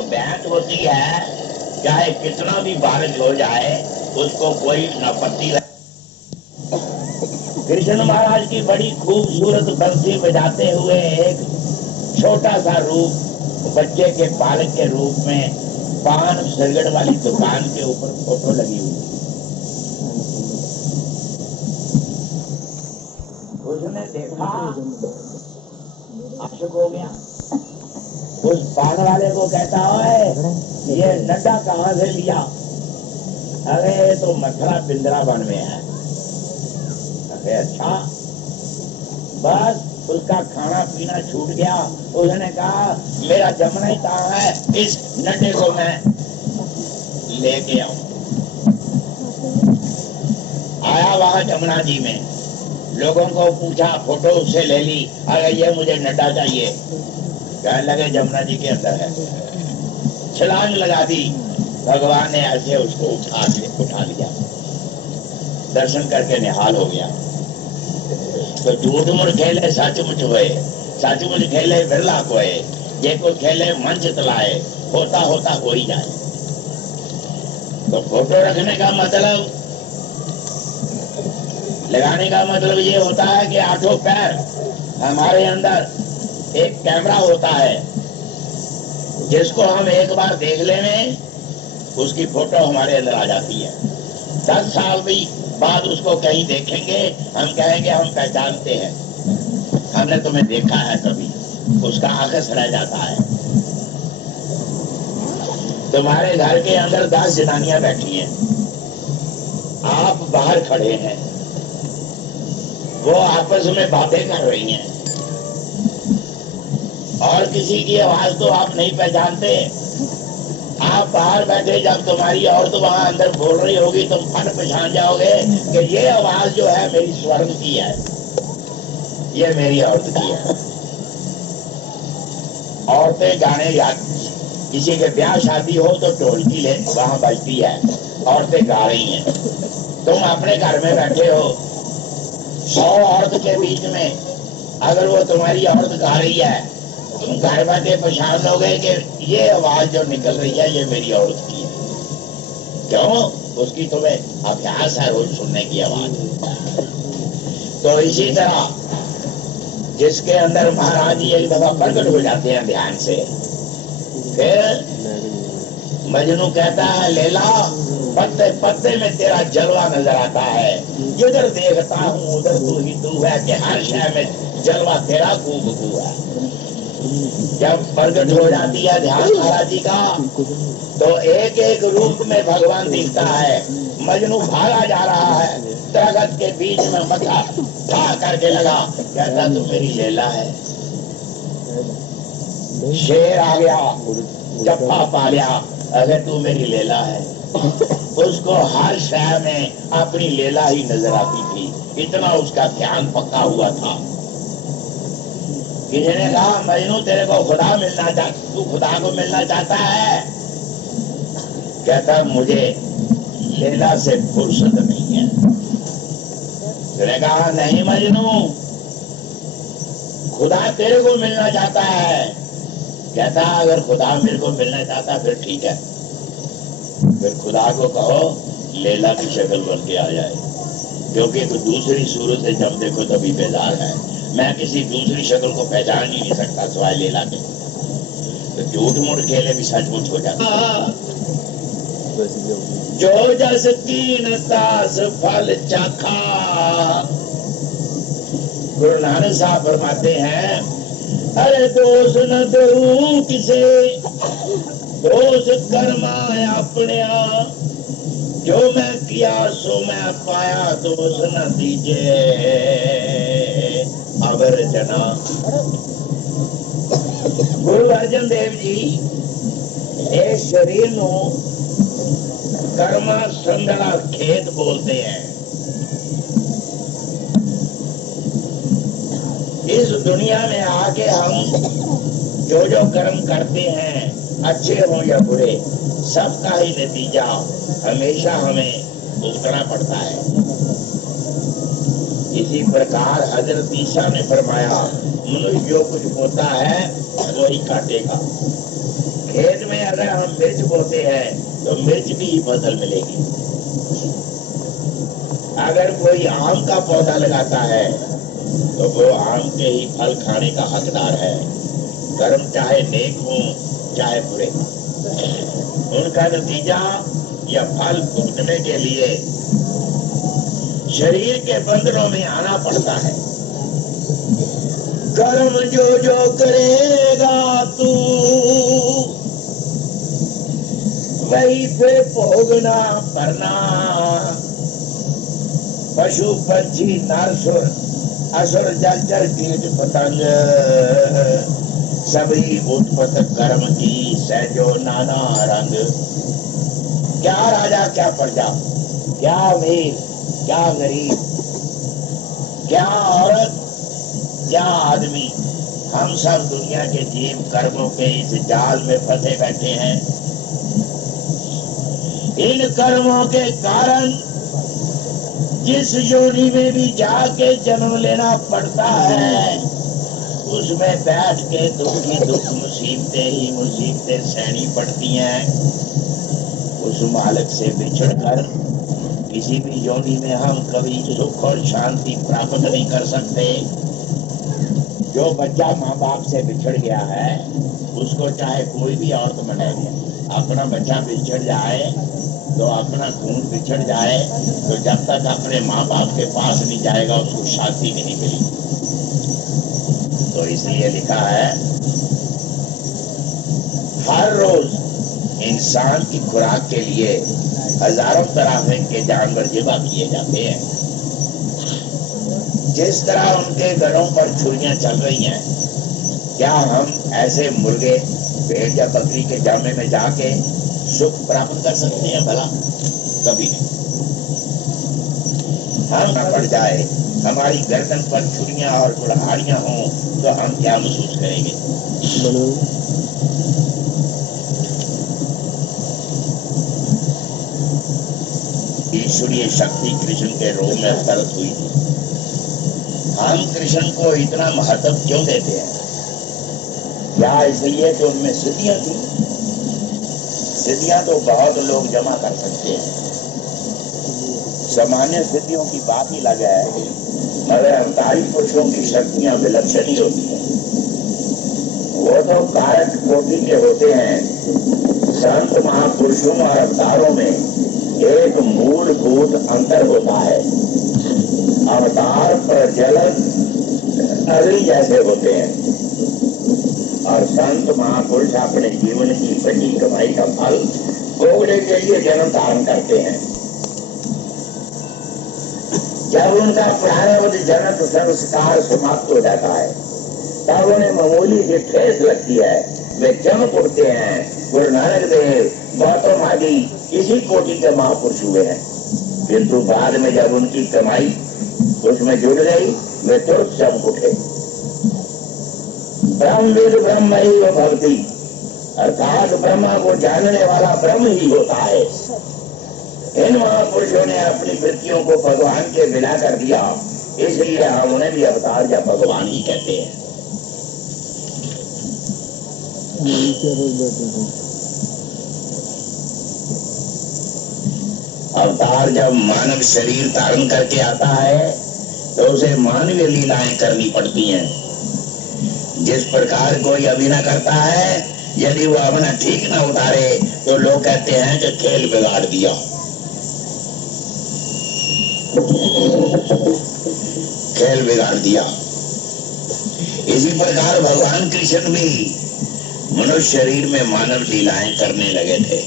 तो बैंत होती है, चाहे कितना भी बारिश हो जाए उसको कोई आपत्ति नहीं। कृष्ण महाराज की बड़ी खूबसूरत बंसी बजाते हुए एक छोटा सा रूप बच्चे के बालक के रूप में पान सिगरेट वाली दुकान के ऊपर फोटो लगी हुई। उसने देखा, आशिक हो गया। उस पान वाले को कहता है ये नड्डा कहाँ से लिया? अरे तो मथुरा वृंदावन में है। अरे अच्छा। बस उसका खाना पीना छूट गया। उसने कहा मेरा जमना ही कहाँ है, इस नड्डे को मैं लेके आऊं। आया वहां जमुना जी में, लोगों को पूछा, फोटो उससे ले ली। अरे ये मुझे नड्डा चाहिए। कहने लगे जमुना जी के अंदर है। छलांग लगा दी। भगवान ने ऐसे उसको उठा लिया, दर्शन करके निहाल हो गया। तो झूठ मूठ खेले सचमुच हुए, सचमुच खेले बिरला कोए, ये कुछ खेले मंच तलाए, होता होता हो ही जाए। तो फोटो रखने का मतलब, लगाने का मतलब ये होता है कि आठों पैर हमारे अंदर एक कैमरा होता है, जिसको हम एक बार देख लें उसकी फोटो हमारे अंदर आ जाती है। 10 साल भी बाद उसको कहीं देखेंगे, हम कहेंगे हम पहचानते हैं, हमने तुम्हें देखा है कभी। उसका आकस रह जाता है। तुम्हारे घर के अंदर 10 जनानियां बैठी हैं, आप बाहर खड़े हैं, वो आपस में बातें कर रही हैं, और किसी की आवाज तो आप नहीं पहचानते। आप बाहर बैठे, जब तुम्हारी औरत वहां अंदर बोल रही होगी, तुम फट पहचान जाओगे कि ये आवाज जो है मेरी स्वर्ण की है, ये मेरी औरत की है। औरतें गाने याद, किसी के ब्याह शादी हो तो ढोलकी ले वहां बजती है, औरतें गा रही हैं। तुम अपने घर में बैठे हो, 100 औरत के बीच में अगर वो तुम्हारी औरत गा रही है, तुम घर बैठे पहचान लोगे कि ये आवाज जो निकल रही है ये मेरी औरत की है। क्यों? उसकी तुम्हें अभ्यास है रोज सुनने की आवाज। तो इसी तरह जिसके अंदर महाराज जी एक दफा प्रकट हो जाते हैं ध्यान से, फिर मजनू कहता है लैला पत्ते पत्ते में तेरा जलवा नजर आता है, जिधर देखता हूँ उधर तू ही तू है, कि हर शहर में जलवा तेरा खूब है। जब प्रकट हो जाती है ध्यान महाराज जी का, तो एक एक रूप में भगवान दिखता है। मजनू भागा जा रहा है, दरख्त के बीच में मथा ठा करके लगा, कहता तू मेरी लैला है। शेर आ गया, जप्पा पा लिया, अगर तू मेरी लैला है। उसको हर शहर में अपनी लैला ही नजर आती थी, इतना उसका ध्यान पक्का हुआ था। किसी ने कहा मजनू तेरे को खुदा मिलना चाहता, तू खुदा को मिलना चाहता है? कहता मुझे लैला से फुर्सत नहीं है। उसने कहा नहीं मजनू, खुदा तेरे को मिलना चाहता है। कहता अगर खुदा मेरे को मिलना चाहता फिर ठीक है, फिर खुदा को कहो लैला की शक्ल बन के आ जाए, क्योंकि तो दूसरी सूरत से जब देखो तभी बेजार है। मैं किसी दूसरी शक्ल को पहचान ही नहीं सकता सिवाय लैला के। तो झूठ मूठ खेले भी सचमुच हो जाता। जो जस कीन तास फल चाखा। गुरु नानक साहब फरमाते हैं, अरे दोष न दो किसे, दोष कर्मा अपने, जो मैं किया सो मैं पाया, दोष न दीजे अबर जना। गुरु अर्जन देव जी इस शरीर नो कर्मा संदड़ा खेत बोलते हैं। इस दुनिया में आके हम जो जो कर्म करते हैं, अच्छे हो या बुरे, सबका ही नतीजा हमेशा हमें भुगतना पड़ता है। इसी प्रकार हजरत ईसा ने फरमाया, मनुष्य जो कुछ बोता है वही काटेगा। کھیت میں اگر ہم مرچ بوتے ہیں تو مرچ بھی فصل ملے گی. اگر کوئی آم کا پودا لگاتا ہے تو وہ آم کے ہی پھل کھانے کا حقدار ہے، کرم چاہے نیک ہوں چاہے برے. ان کا نتیجہ یا پھل بھگتنے کے لیے شریر کے بندھنوں میں آنا پڑتا ہے. کرم جو کرے گا تو وہی پھر بھوگنا کرنا. پشو پنچھی نر سر اسر جل چر کیٹ پتنگ سبھی اتپت کرم کی سہجو نانا رنگ. کیا راجا کیا پرجا، کیا امیر کیا غریب، کیا عورت کیا آدمی، ہم سب دنیا کے جیو کرموں کے اس جال میں پھنسے بیٹھے ہیں. ان کرموں کے کارن جس یونی میں بھی جا کے جنم لینا پڑتا ہے اس میں بیٹھ کے دکھ ہی دکھ مصیبتیں ہی مصیبتیں سہنی پڑتی ہیں. اس مالک سے بچھڑ کر کسی بھی یونی میں ہم کبھی سکھ اور شانتی پراپت نہیں کر سکتے. جو بچہ ماں باپ سے بچھڑ گیا ہے اس کو چاہے کوئی بھی عورت بنائے گا، اپنا بچہ بچھڑ جائے تو اپنا خون بچھڑ جائے تو جب تک اپنے ماں باپ کے پاس نہیں جائے گا اس کو شانتی نہیں ملی. تو اس لیے لکھا ہے ہر روز انسان کی خوراک کے لیے ہزاروں طرح کے جانور ذبح کیے جاتے ہیں. جس طرح ان کے گھروں پر چھریاں چل رہی ہیں، کیا ہم ایسے مرغے بھیڑ یا بکری کے جامے میں جا کے سکھ پراپت کر سکتے ہیں؟ بھلا کبھی نہیں. ہم نہ پڑ جائے ہماری گردن پر چھریاں اور کلہاڑیاں ہوں تو ہم کیا محسوس کریں گے؟ ایشوریہ شکتی کرشن کے روح میں افطرت ہوئی تھی. ہم کرشن کو اتنا مہتو کیوں دیتے ہیں؟ کیا اس لیے کہ ان میں سدھیاں تھیں؟ سدھیاں تو بہت لوگ جمع کر سکتے ہیں، سامانیہ سدھیوں کی بات ہی الگ ہے، مگر اوتاری پروشوں کی شکتیاں ولکشن ہی ہوتی ہیں. وہ تو کارک کوٹی کے ہوتے ہیں. سنت مہاپروشوں اور اوتاروں میں ایک مول بھوت انتر ہوتا ہے. اوتار پر جلد اگلی جیسے ہوتے ہیں اور سنت مہاپروش اپنے جیون کی بڑی کمائی کا پھل بھوگنے کے لیے جنم دھارن کرتے ہیں. جب ان کا پراربدھ جنک سنسکار سماپت ہو جاتا ہے تب انہیں معمولی سی ٹھیس لگتی ہے، وہ چمک اٹھتے ہیں. گرو نانک دیو گوتم آدی اسی کوٹی کے مہاپروش ہوئے ہیں، کنتو بعد میں جب ان کی کمائی اس میں جڑ گئی وہ ترت چمک اٹھے. برہم وید برہم ہی وہ بھکتی، ارتھات برہما کو جاننے والا برہم ہی ہوتا ہے. ان مہاپروشوں نے اپنی وتیوں کو بھگوان کے بنا کر دیا، اس لیے ہم انہیں بھی اوتار یا بھگوان ہی کہتے ہیں. اوتار جب مانو شریر دھارن کر کے آتا ہے تو اسے مانوی لیلائیں کرنی پڑتی ہیں. جس پرکار کوئی ابھینا کرتا ہے یدی وہ اپنا ٹھیک نہ اتارے تو لوگ کہتے ہیں کہ کھیل بگاڑ دیا. کھیل بگاڑ دیا. اسی پرکار بھگوان کرشن بھی منوش شریر میں مانو لیلائیں کرنے لگے تھے.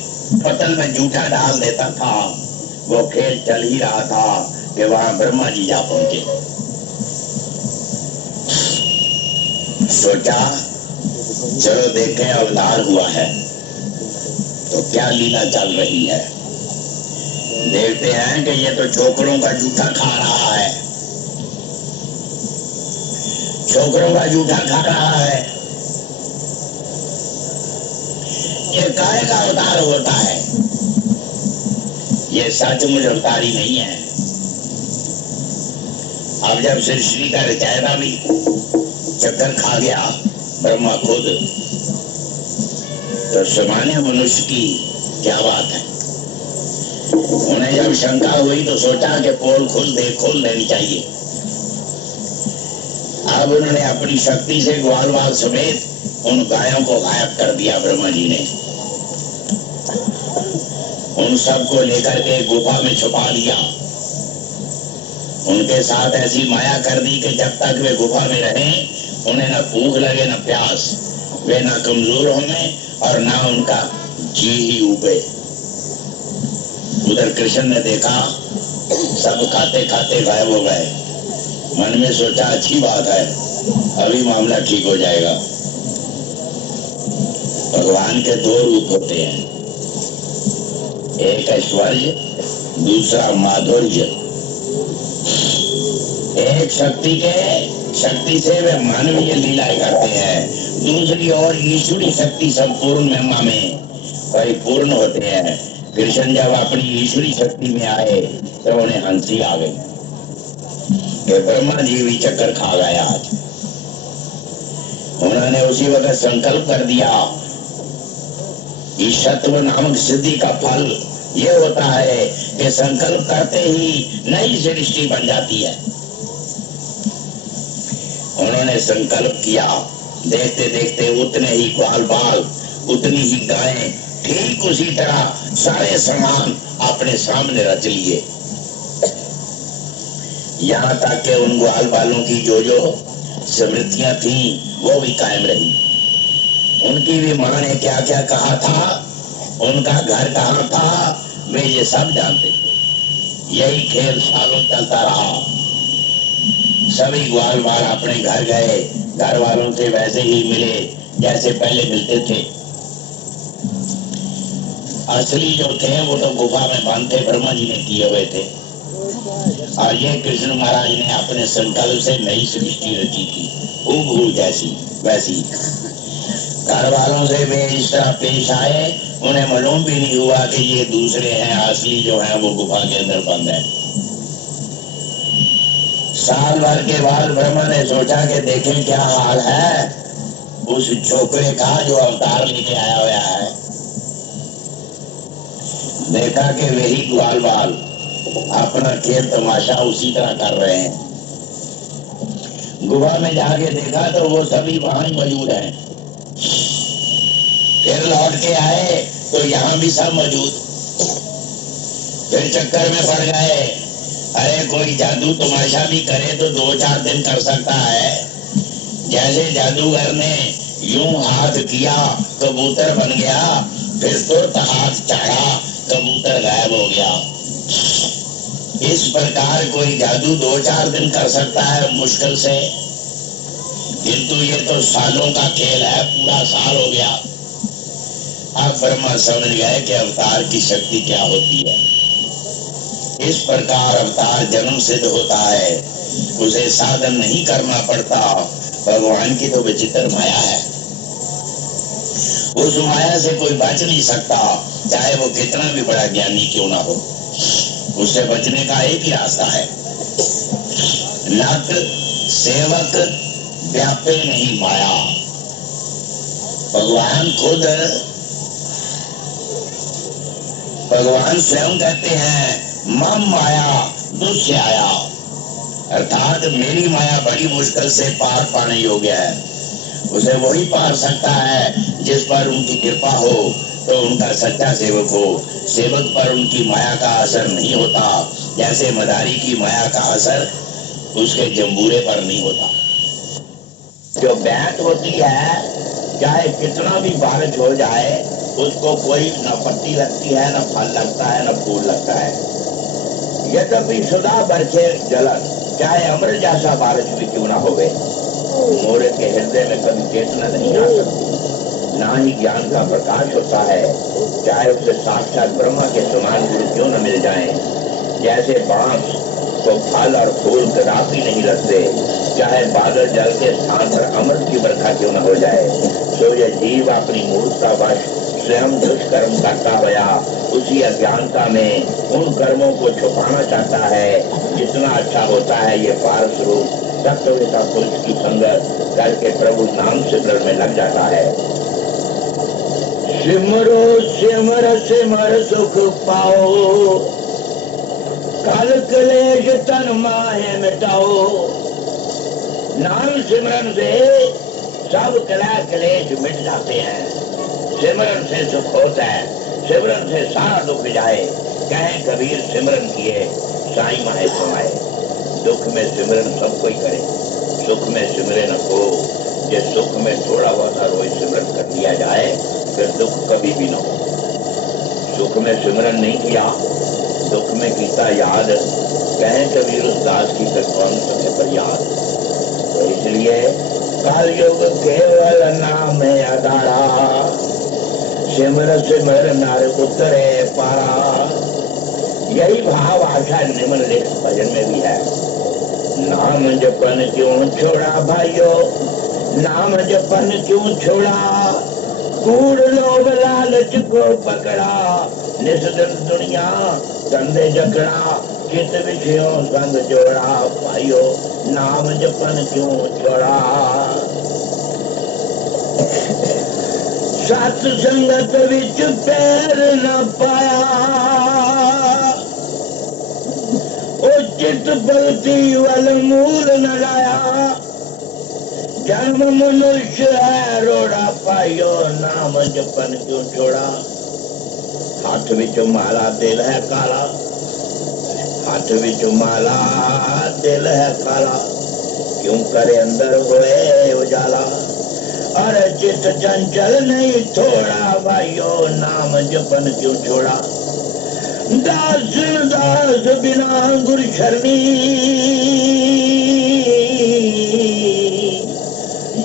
پتل میں جوٹا ڈال دیتا تھا، وہ کھیل چل ہی رہا تھا کہ وہاں برہما جی جا پہنچے. سوچا چلو دیکھیں اوتار ہوا ہے تو کیا لیلا چل رہی ہے. دیکھتے ہیں کہ یہ تو چھوکروں کا جوٹا کھا رہا ہے، چھوکروں کا جوٹا کھا رہا ہے. یہ کائے کا اوتار ہوتا ہے؟ یہ سچ مجھ اوتاری نہیں ہے. اب جب سرشٹی کا رچائدہ بھی چکر کھا گیا برہما خود तो सामान्य मनुष्य की क्या बात है। उन्हें जब शंका हुई तो सोचा कि पोल खोल देनी चाहिए। अब उन्होंने अपनी शक्ति से ग्वाल बाल समेत उन गायों को गायब कर दिया। ब्रह्मा जी ने उन सबको लेकर के गुफा में छुपा लिया। उनके साथ ऐसी माया कर दी कि जब तक वे गुफा में रहे उन्हें न भूख लगे न प्यास, वे न कमजोर होंगे और न उनका जी ही उबे। उधर कृष्ण ने देखा सब खाते खाते गायब हो गए। मन में सोचा अच्छी बात है, अभी मामला ठीक हो जाएगा। भगवान के दो रूप होते हैं, एक ऐश्वर्य, दूसरा माधुर्य। एक शक्ति से वे मानवीय लीलाएं करते हैं, दूसरी ओर ईश्वरी शक्ति संपूर्ण महिमा में परिपूर्ण होते हैं। कृष्ण जब अपनी ईश्वरी शक्ति में आए तो उन्हें हंसी आ गई कि ब्रह्मा जी भी चक्कर खा गए आज। उन्होंने उसी वक्त संकल्प कर दिया। ईशत्व नामक सिद्धि का फल ये होता है कि संकल्प करते ही नई सृष्टि बन जाती है। उन्होंने संकल्प किया, देखते देखते उतने ही ग्वाल बाल, उतनी ही गायें ठीक उसी तरह सारे सामान अपने सामने रच लिए। यहाँ तक कि उन ग्वाल बालों की जो स्मृतियां थी वो भी कायम रही। उनकी भी माँ ने क्या क्या कहा था, उनका घर कहाँ था, वे ये सब जानते थे। यही खेल सालों चलता रहा। सभी ग्वाल बाल अपने घर गए, घर वालों से वैसे ही मिले जैसे पहले मिलते थे। असली जो थे वो तो गुफा में बंद थे, ब्रह्मा जी ने किए हुए थे। और ये कृष्ण महाराज ने अपने संकल्प से नई सृष्टि रची थी, हूबहू जैसी वैसी। घर वालों से वे इस तरह पेश आए, उन्हें मालूम भी नहीं हुआ कि ये दूसरे हैं, असली जो हैं वो गुफा के अंदर बंद है। साल भर के बाद ब्रह्मा ने सोचा कि देखें क्या हाल है उस छोकरे का जो अवतार लेके आया हुआ है। देखा कि वही ग्वाल बाल अपना खेल तमाशा उसी तरह कर रहे हैं। गुफा में जाके देखा तो वो सभी वहां मौजूद हैं। फिर लौट के आए तो यहाँ भी सब मौजूद। फिर चक्कर में पड़ गए, अरे कोई जादू तमाशा भी करे तो 2-4 दिन कर सकता है। जैसे जादूगर ने यूं हाथ किया कबूतर बन गया, फिर तुरंत हाथ चढ़ा कबूतर गायब हो गया। इस प्रकार कोई जादू 2-4 दिन कर सकता है मुश्किल से, किंतु ये तो सालों का खेल है, पूरा साल हो गया। अब ब्रह्मा समझ गए कि अवतार की शक्ति क्या होती है। इस प्रकार अवतार जन्म सिद्ध होता है, उसे साधन नहीं करना पड़ता। भगवान की तो विचित्र माया है, उस माया से कोई बच नहीं सकता, चाहे वो कितना भी बड़ा ज्ञानी क्यों ना हो। उससे बचने का एक ही रास्ता है, नक सेवक व्यापे नहीं माया। भगवान स्वयं कहते हैं मम माया दुष्य आया, अर्थात मेरी माया बड़ी मुश्किल से पार पाने योग्य है। उसे वही पार सकता है जिस पर उनकी कृपा हो, तो उनका सच्चा सेवक हो। सेवक पर उनकी माया का असर नहीं होता, जैसे मदारी की माया का असर उसके जंबूरे पर नहीं होता। जो बैत होती है, चाहे कितना भी बारिश हो जाए, उसको कोई न पत्ती लगती है, न फल लगता है, न फूल लगता है। यद्यपि सदा बरसे जलन, चाहे अमृत जैसा बारिश भी क्यों ना हो गए, मोरे के हृदय में कभी चेतना नहीं आ सकती, ना ही ज्ञान का प्रकाश होता है, चाहे उसे साक्षात ब्रह्मा के समान गुरु क्यों न मिल जाए। जैसे बांस को फल और फूल कदापि नहीं लगते, चाहे बादल जल के स्थान पर अमृत की बरखा क्यों न हो जाए, तो यह जीव अपनी मूर्खता वश स्वयं दुष्कर्म करता गया, उसी अज्ञानता में उन कर्मों को छुपाना चाहता है। जितना अच्छा होता है ये पारस रूप सत्यवेता पुरुष की संगत करके प्रभु नाम सिमरन में लग जाता है। सिमरो सिमर सिमर सुख पाओ, कल क्लेश तन माहे मिटाओ। नाम सिमरन से सब कला क्लेश मिट जाते हैं, सिमरन से सुख होता है, सिमरन से सारा दुख जाए। कहें कबीर सिमरन किए साईं माहे समाए। दुख में सिमरन सब कोई करे, सुख में सिमरे न को। जे सुख में थोड़ा बहुत रोज सिमरन कर लिया जाए फिर दुख कभी भी न हो। सुख में सिमरन नहीं किया, दुख में कीता याद। कहें कबीर उस दास की फिर कौन सके पर याद। तो इसलिए कलयुग केवल नाम है आधारा, सिमर सिमर नर उतरे पारा। यही भाव आशा निम्न लेख भजन में भी है। नाम जपन क्यों छोड़ा भाइयों, नाम जपन क्यों छोड़ा, कूड़ लोभ लालच को पकड़ा। निस्दिन दुनिया धंधे जकड़ा, चित विषयों संग जोड़ा। भाइयों नाम जपन क्यों छोड़ा। सत संगत विच पैर न पाया, ओ चित बलती वल मूल न लाया। जन्म मनुष्य है रोड़ा, पाइयो नाम जपन क्यों छोड़ा। हाथ विच माला दिल है काला, हाथ विच माला दिल है काला। क्यों करे अंदर होए उजाला, और चित चंचल नहीं थोड़ा। भाइयों नाम जपन क्यों छोड़ा। दास दास बिना गुरु शरणी,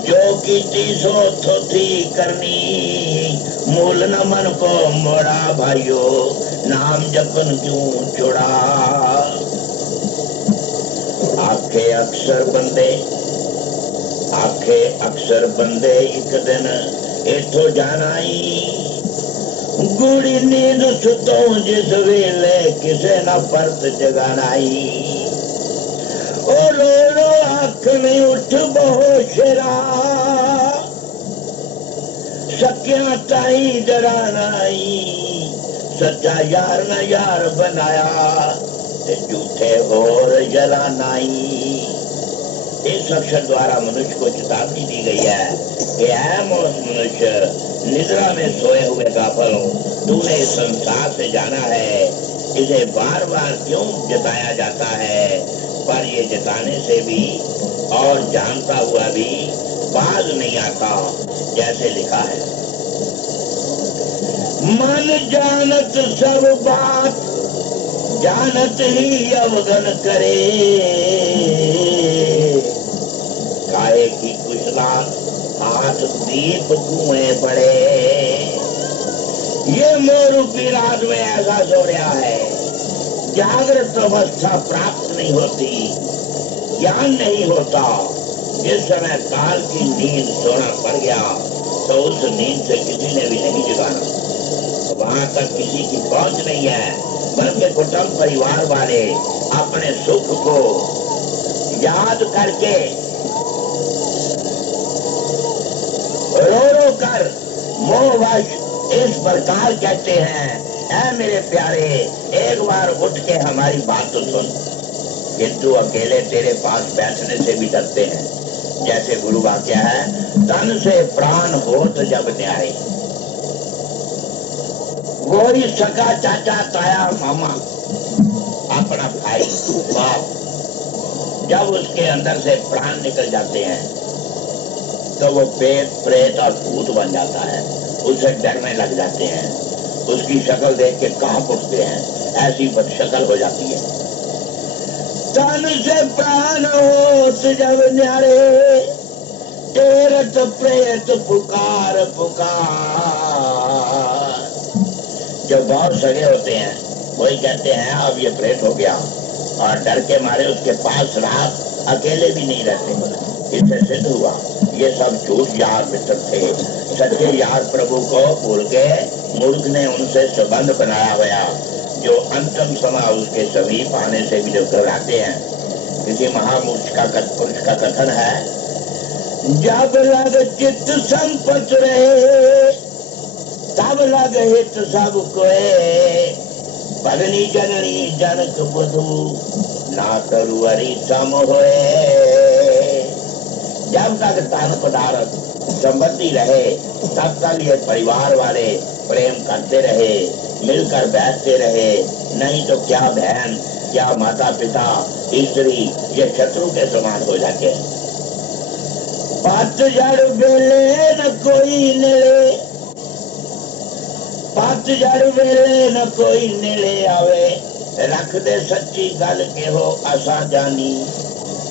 जो कीती सो थोथी करनी। मूल न मन को मोड़ा, भाइयों नाम जपन क्यों छोड़ा। आखे अक्सर बंदे, आखे अक्सर बंदे एक दिन इथों जानाई। गुड़ी नींद सुतो जिस वेले किसे न परत जगानाई। ओ रो रो आँख में उठ बहुशरा, सकिया ताई डरानाई। सच्चा यार न यार बनाया, ते झूठे होर जलानाई। इस अक्षर द्वारा मनुष्य को चेतावनी दी गई है कि ऐ मनुष्य, निद्रा में सोए हुए गाफल हो, तूने इस संसार से जाना है। इसे बार बार क्यों जताया जाता है, पर ये जताने से भी और जानता हुआ भी बाज नहीं आता। जैसे लिखा है, मन जानत सब बात, जानत ही अवगन करे। काहे की कुशला हाथ दीप कुएं पड़े। ये मोरूपी रात में ऐसा सो रहा है, जागृत अवस्था प्राप्त नहीं होती, ज्ञान नहीं होता। जिस समय काल की नींद सोना पड़ गया तो उस नींद से किसी ने भी नहीं जगाना। वहां तक किसी की पहुंच नहीं है, बल्कि कुटुंब परिवार वाले अपने सुख को याद करके रो रो कर मोहवश इस प्रकार कहते हैं, ऐ मेरे प्यारे एक बार उठ के हमारी बात तो सुन। किंतु अकेले तेरे पास बैठने से भी डरते हैं। जैसे गुरु वाक्य है, तन से प्राण होत जब न्यारे। वही सका चाचा ताया मामा अपना भाई बाप, जब उसके अंदर से प्राण निकल जाते हैं तो वो पेट प्रेत और भूत बन जाता है, उसे डरने लग जाते हैं। उसकी शक्ल देख के कांप उठते हैं, ऐसी बदशक्ल हो जाती है। तन से प्राण होत जब न्यारे, तेरत प्रेत पुकार पुकार। जब बहुत सगे होते हैं वही कहते हैं अब ये प्रेत हो गया, और डर के मारे उसके पास रात अकेले भी नहीं रहते। इससे सिद्ध हुआ ये सब झूठ यार मित्र थे। सच्चे यार प्रभु को भूल के मूर्ख ने उनसे संबंध बनाया हुआ, जो अंतिम समय उसके समीप आने से भी जो घबराते हैं। किसी महापुरुष का कथन है, जब लग चित्त संपत रहे सब लग हित सब कोए, भगनी जननी जनक बुधु, ना तरुअरी सम होए। जब तक तन पदार्थ संबंधी रहे तब तक ये परिवार वाले प्रेम करते रहे, मिलकर बैठते रहे, नहीं तो क्या बहन, क्या माता पिता, स्त्री, ये शत्रु के समान हो जाते हैं। पतझड़ वेले न कोई निले, पतझड़ वेले न कोई निले आवे, रख दे सच्ची गल के हो असा जानी।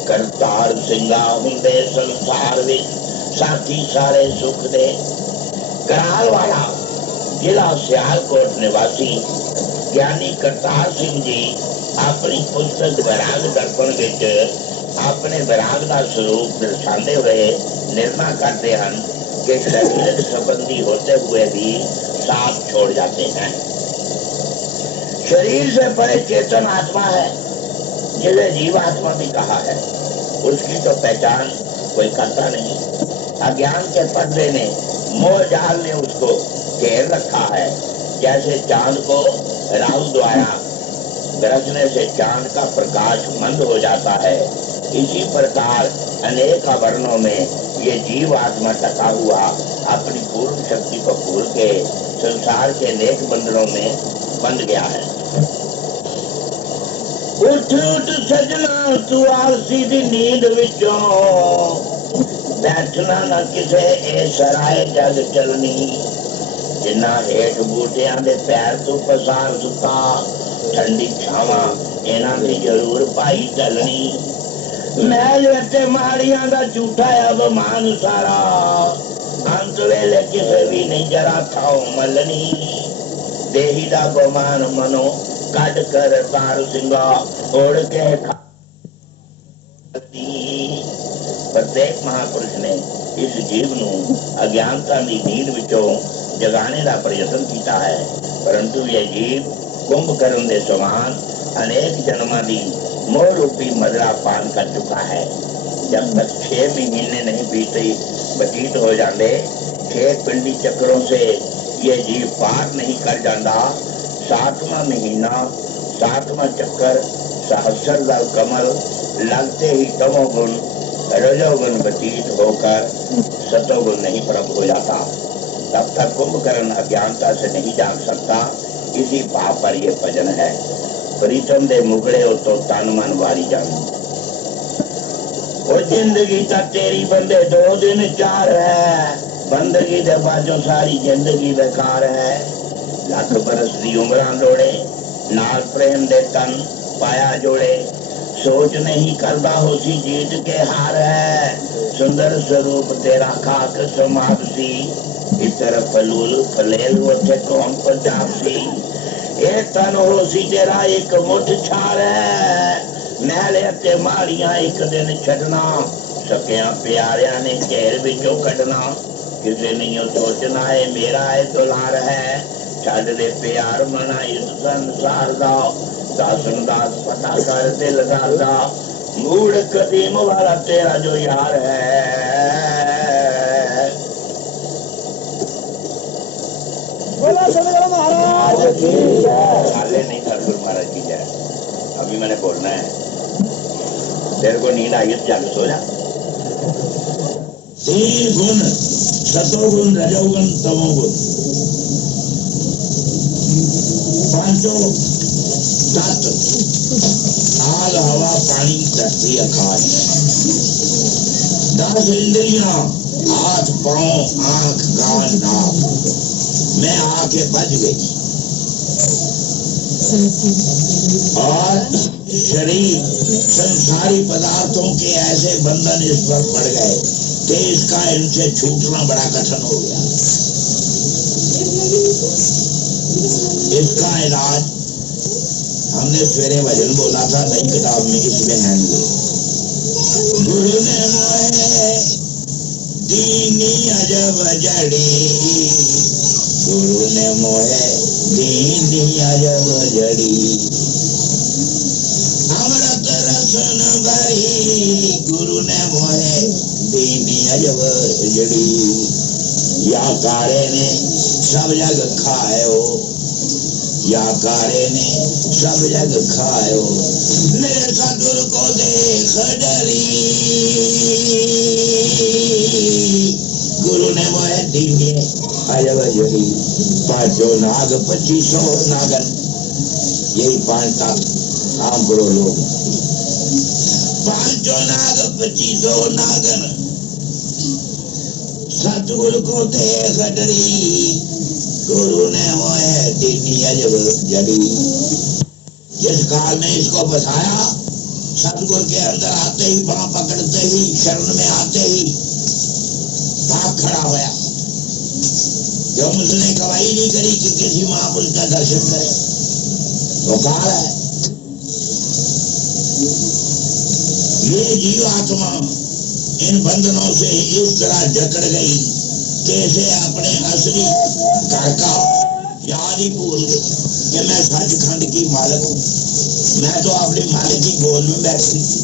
करतार ਸਿੰਘਾ ਹੁੰਦੇ संसार ਵਿੱਚ, साथी सारे सुख दे। कराल वाला जिला सियालकोट निवासी ज्ञानी करतार सिंह जी अपनी पुस्तक वैराग दर्पण विच अपने वैराग का स्वरूप दर्शाते हुए निर्णय करते हैं कि शरीर संबंधी होते हुए भी साथ छोड़ जाते हैं। शरीर से परे चेतन आत्मा है, जिसे जीवात्मा भी कहा है। उसकी तो पहचान कोई करता नहीं। अज्ञान के पर्दे ने, मोह जाल ने उसको घेर रखा है। जैसे चांद को राहु द्वारा गरजने से चांद का प्रकाश मंद हो जाता है, इसी प्रकार अनेक आवरणों में ये जीव आत्मा टका हुआ अपनी पूर्ण शक्ति को भूल के संसार के अनेक बंधनों में बंध गया है। उठ उठ सजना तू आलसी दी नींद विचों, बैठना न किसे ए सराय जग चलनी। जिन्ना हेठ बूटियां दे पैर तू पसार सुता, ठंडी छावां इन्हां दी जरूर पाई चलनी। महल अते माड़ियां दा झूठा अभिमान सारा, अंत वेले किसे भी नहीं जरा थाओ मलनी। देही दा गुमान मनो कट कर तार सिंगा, ओढ़ के प्रत्येक महापुरुष ने इस जीव नू अज्ञानता की नींद विचों जगाने का प्रयत्न किया है, परंतु यह जीव कुंभकर्ण के समान अनेक जन्मां की मोह रूपी मदरा पान कर चुका है। जब तक 6 महीने नहीं बीते बतीत हो जाते, 6 पिंडी चक्रों से यह जीव पार नहीं कर जाता। 7वां महीना, 7वां चक्कर सहस्र दल कमल लगते ही तमोगुण रजोगुण व्यतीत होकर सतोगुण नहीं प्रभु हो जाता। तब तक कुंभकर्ण अज्ञानता से नहीं जाग सकता। इसी भाव पर यह भजन है। प्रीतम दे मुगड़े हो तो तन मन वारी जान, और जिंदगी तक तेरी बंदे 2 दिन 4 है, बंदगी दे बाजों सारी जिंदगी बेकार है। लख बरस दी उम्रां लोड़े, नाल प्रेम दे तन पाया जोड़े। सोच नहीं करता होसी जीत के हार है, सुंदर स्वरूप तेरा खाक समाध सी। इतर फलूल फलेल उठे कौन पंजाब सी, ए तन होसी तेरा एक मुठ छार है। महले ते माड़ियां एक दिन छड़ना, सकिया प्यारिया ने घेर विचों कढ़ना। किसे नहीं सोचना है मेरा है दुलार है, छड़ दे प्यार मना इस संसार दा। दासन दास पता कर दिल दादा, मूड कदीम वाला तेरा जो यार है। बोला सदगुरु महाराज की जय। हाले नहीं सदगुरु महाराज की जय। अभी मैंने बोलना है। तेरे को नींद आई तो जाके सो जा। 3 गुण, सतोगुण, रजोगुण, तमोगुण, 5 तत्व, आग हवा पानी धरती आकाश। 10 इंद्रियां, हाथ पांव आंख कान नाक में आके बज गई। और शरीर संसारी पदार्थों के ऐसे बंधन इस पर पड़ गए कि इसका इनसे छूटना बड़ा कठिन हो गया। इसका इलाज हमने सवेरे भजन बोला था, नई किताब में इसमें है। गुरु ने मोहे दीनी अजब जड़ी, गुरु ने मोहे दीनी अजब जड़ी। अमृत रसन भरी, गुरु ने मोहे दीनी अजब जड़ी। या कारे ने سب جگ کھائے یا کارے نے سب جگ کھائے میرے ستگور کو دیکھ ڈری گرو نے موہ دیے عجب جڑی پانچوں ناگ 2500 ناگن یہی 5 تک عام کرو لوگ 5 ناگ 2500 ناگن ستگور کو دیکھ ڈری گرو نے موہ دینی عجب جڑی جس کال میں اس کو بسایا ستگور کے اندر آتے ہی باں پکڑتے ہی شرن میں آتے ہی بھاگ کھڑا ہوا کیوں اس نے گواہی نہیں کری کہ کسی مہاپرش کا درشن کرے وہ کال ہے یہ جیو آتما ان بندھنوں سے اس طرح جکڑ گئی کہ اسے اپنے اصلی گھر کا یاد ہی بھول گئی کہ میں سچ کھنڈ کی مالک ہوں میں تو اپنی مالک کی گود میں بیٹھتی تھی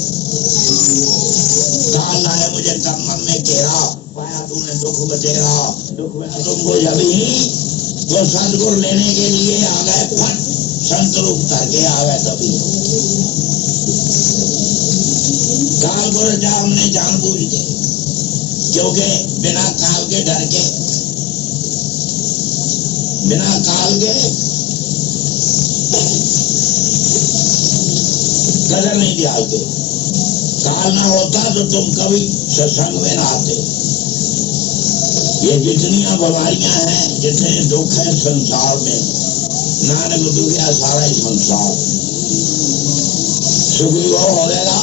کال لائے مجھے تن من میں گھیرا پایا تو نے دکھ بتیرا دکھ میں تم کو جب ہی وہ ستگور لینے کے لیے آ گئے پھٹ سنت روپ تر کے آ گئے تبھی کال کو رجا ہم نے جان بوجھ کے کیونکہ بنا کال کے ڈر کے بنا کال کے قدر نہیں ڈالتے کال نہ ہوتا تو تم کبھی ستسنگ میں نہ آتے یہ جتنی بیماریاں ہیں جتنے دکھ ہیں سنسار میں نانک دکھیا سارا ہی سنسار سکھی وہ ہو جائے گا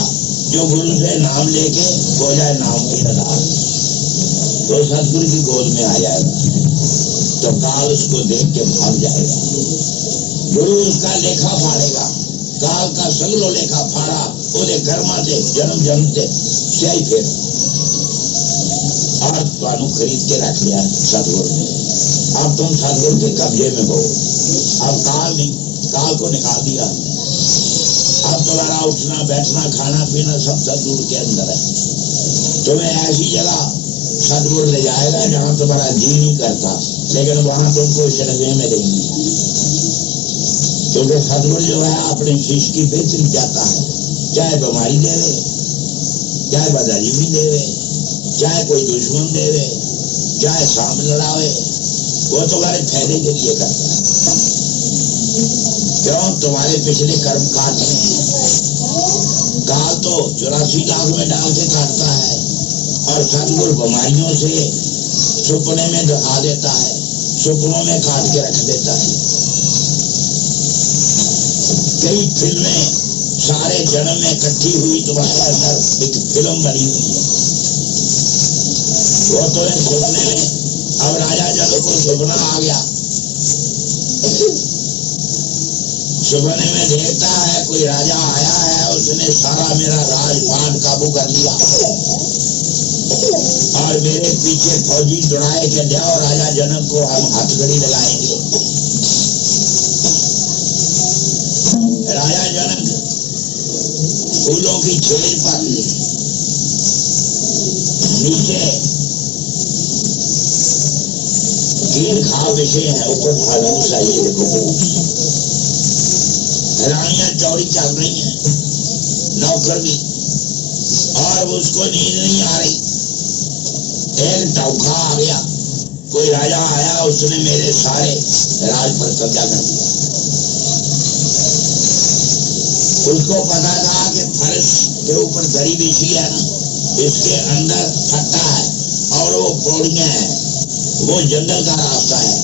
جو گرو سے نام لے کے ہو جائے نام کی ادا تو ستگور کی گود میں آ جائے گا تو کال اس کو دیکھ کے بھاگ جائے گا گرو اس کا لیکھا پھاڑے گا کال کا سگلو لیکھا پھاڑا وہ گرما سے جنم جنمتے سیائی پھر اور تمہیں خرید کے رکھ لیا ستگور نے اب تم ستگور کے قبضے میں ہو اب کال نہیں کال کو نکال دیا اب تمہارا اٹھنا بیٹھنا کھانا پینا سب ستگور کے اندر ہے تمہیں ایسی جگہ ستگور لے جائے گا جہاں تمہارا جی نہیں کرتا لیکن وہاں تم کو شربے میں دیں گی کیونکہ ستگور جو ہے اپنے شیش کی بہتری چاہتا ہے چاہے بیماری دے دے چاہے بدعزمی دے دے چاہے کوئی دشمن دے دے چاہے سانپ لڑاوے وہ تمہارے فائدے کے لیے کرتا ہے کیوں تمہارے پچھلے کرم کاٹتے ہیں کال تو 84 لاکھ میں ڈال کے کاٹتا ہے اور ستگور بیماریوں سے سپنے میں دکھا دیتا ہے سپنوں میں کاٹ کے رکھ دیتا ہے کئی فلمیں سارے جنم میں اکٹھی ہوئی تمہارے اندر ایک فلم بنی ہوئی ہے وہ تو سپنے میں اب راجا جنگ کو سپنا آ گیا سپنے میں دیکھتا ہے کوئی راجا آیا ہے اس نے سارا میرا راج پاٹ قابو کر لیا اور میرے پیچھے فوجی دوڑائے کہ جاؤ راجا جنک کو ہم ہتھ گڑی لگائیں گے راجا جنک پھولوں کی چھیل پر نیچے گیر کھا وشے ہے اوپر پھالوس ہے یہ دیکھو رانیاں چوری چل رہی ہیں نوکر بھی اور اس کو نیند نہیں آ رہی ایک ٹوکا آ گیا کوئی راجا آیا اس نے میرے سارے راج پر قبضہ کر دیا اس کو پتا تھا کہ فرش کے اوپر دری بچھی ہے نا اس کے اندر پھٹا ہے اور وہ پوڑیاں ہیں وہ جنگل کا راستہ ہے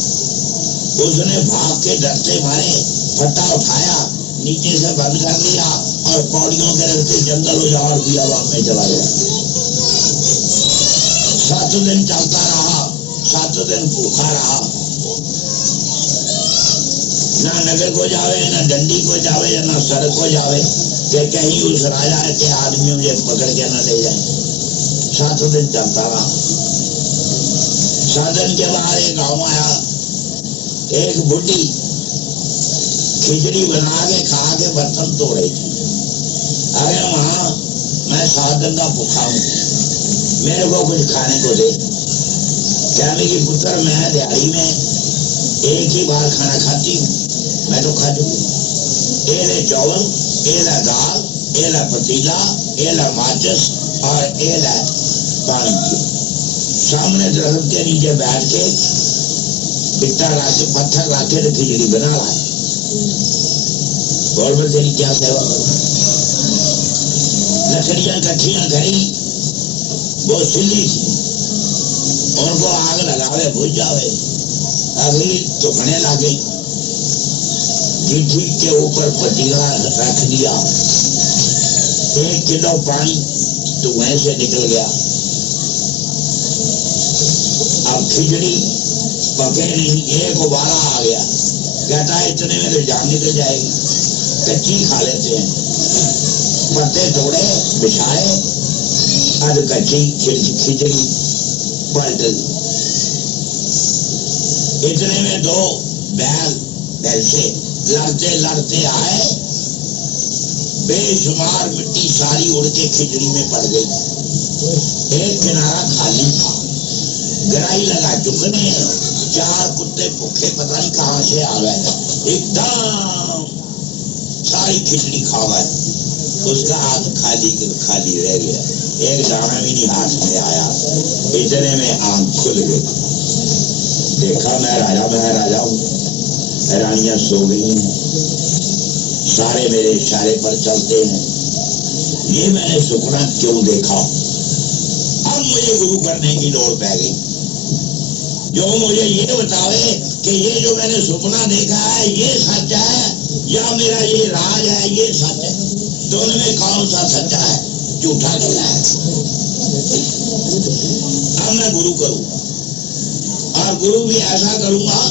اس نے بھاگ کے ڈرتے مارے پھٹا اٹھایا نیچے سے بند کر لیا اور پوڑیوں کے راستے جنگل اجاڑ دیا وہاں میں چلا گیا 7 دن چلتا رہا 7 دن بھوکا رہا نہ نگر کو جاوے نہ ڈنڈی کو جاوے نہ سڑک کو جاوے کہ کہیں اس راجا کے آدمی مجھے پکڑ کے نہ لے جائے 7 دن چلتا رہا 7 دن کے بعد ایک گاؤں آیا ایک بڈھی کھچڑی بنا کے کھا کے برتن دھو رہی تھی ارے وہاں میں 7 دن کا بھوکا ہوں میرے کو کچھ کھانے کو دے کہنے کی پتر میں دیہی میں ایک ہی بار کھانا کھاتی ہوں میں تو کھا چکی. یہ لے چاول، یہ لے دال، یہ لے پتیلا، یہ لے ماچس اور یہ لے پانی. سامنے درخت کے نیچے بیٹھ کے اٹا رکھ کے پتھر رکھ کے کھچڑی بنا لائے. اور میں تیری کیا سیوا کروں. لکڑیاں کٹھیاں کری، وہ سلی تھی، ان کو آگ لگاوے بجھ جاوے، ابھی سکھنے لگے. گٹھی کے اوپر پتیلا رکھ دیا، 1 کلو پانی دھوئیں سے نکل گیا. اب کھچڑی پکے نہیں، ایک ابالا آ گیا، کہتا ہے اتنے میں تو جان نکل جائے گی، کچی کھا لیتے ہیں. پتے توڑے بچھائے، اب کچی کھچڑی پلٹ دی. اتنے میں 2 بیل ایسے لڑتے لڑتے آئے، بے شمار مٹی ساری اڑ کے کھچڑی میں پڑ گئی. ایک کنارہ خالی تھا، گرائی لگا چکنے، 4 کتے بھوکے پتہ نہیں کہاں سے آ گئے، ایک دم ساری کھچڑی کھا گئے. اس کا ہاتھ خالی رہ گیا، ایک دانا بھی نہیں ہاتھ میں آیا. اتنے میں آنکھ کھل گئی، دیکھا میں راجا ہوں، رانیاں سو گئی ہیں، سارے میرے اشارے پر چلتے ہیں. یہ میں نے سپنا کیوں دیکھا؟ اب مجھے گرو کرنے کی لوڑ پہ گئی، جو مجھے یہ بتاوے کہ یہ جو میں نے سپنا دیکھا ہے یہ سچ ہے یا میرا یہ راج ہے یہ سچ ہے. دونوں میں کون سا سچا ہے، جھوٹا کیا ہے؟ اب میں گرو کروں، اور گرو بھی ایسا کروں گا،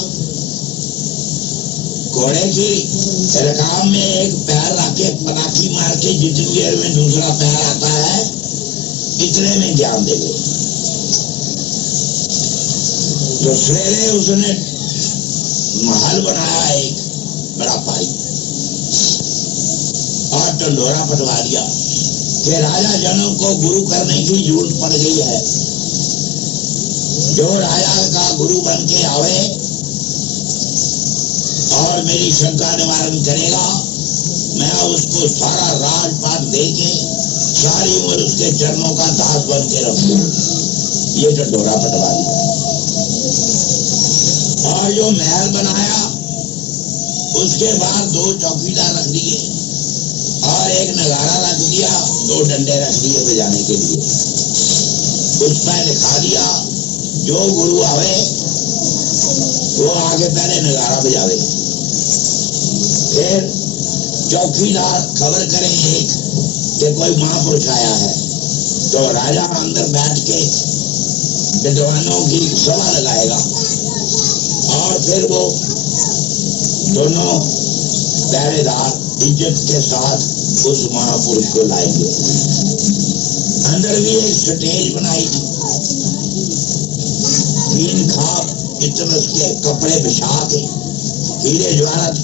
گھوڑے کی رکام میں ایک پیر رکھ کے پلاکی مار کے جتنی دیر میں دوسرا پیر آتا ہے اتنے میں جان دے گے. تو سویرے اس نے محل بنایا ایک بڑا پاری اور ٹنڈورا پٹوا دیا کہ راجا جنم کو گرو کرنے کی ضرورت پڑ گئی ہے. جو راجا کا گرو بن کے آوے اور میری شنکا نوارن کرے گا، میں اس کو سارا راج پاٹ دے کے ساری عمر اس کے چرنوں کا داس بن کے رکھوں. یہ ٹنڈورا پٹوا دیا. اور جو محل بنایا اس کے بعد 2 چوکیدار رکھ دیے اور ایک نگارا رکھ دیا، 2 ڈنڈے رکھ دیے بجانے کے لیے. اس پہ لکھا دیا جو گرو آوے وہ آگے پہلے نگارا بجاوے. پھر چوکیدار خبر کرے ایک کہ کوئی مہا پرش آیا ہے، تو راجا اندر بیٹھ کے ودوانوں کی سبھا لگائے گا اور پھر وہ دونوں پہرے دار عزت کے ساتھ اس مہا پرش کو لائیں گے. اندر بھی ایک سٹیج بنائی تھی، 3 کھاپ اتنے اس کے کپڑے بچھا کے ہیرے جواہرات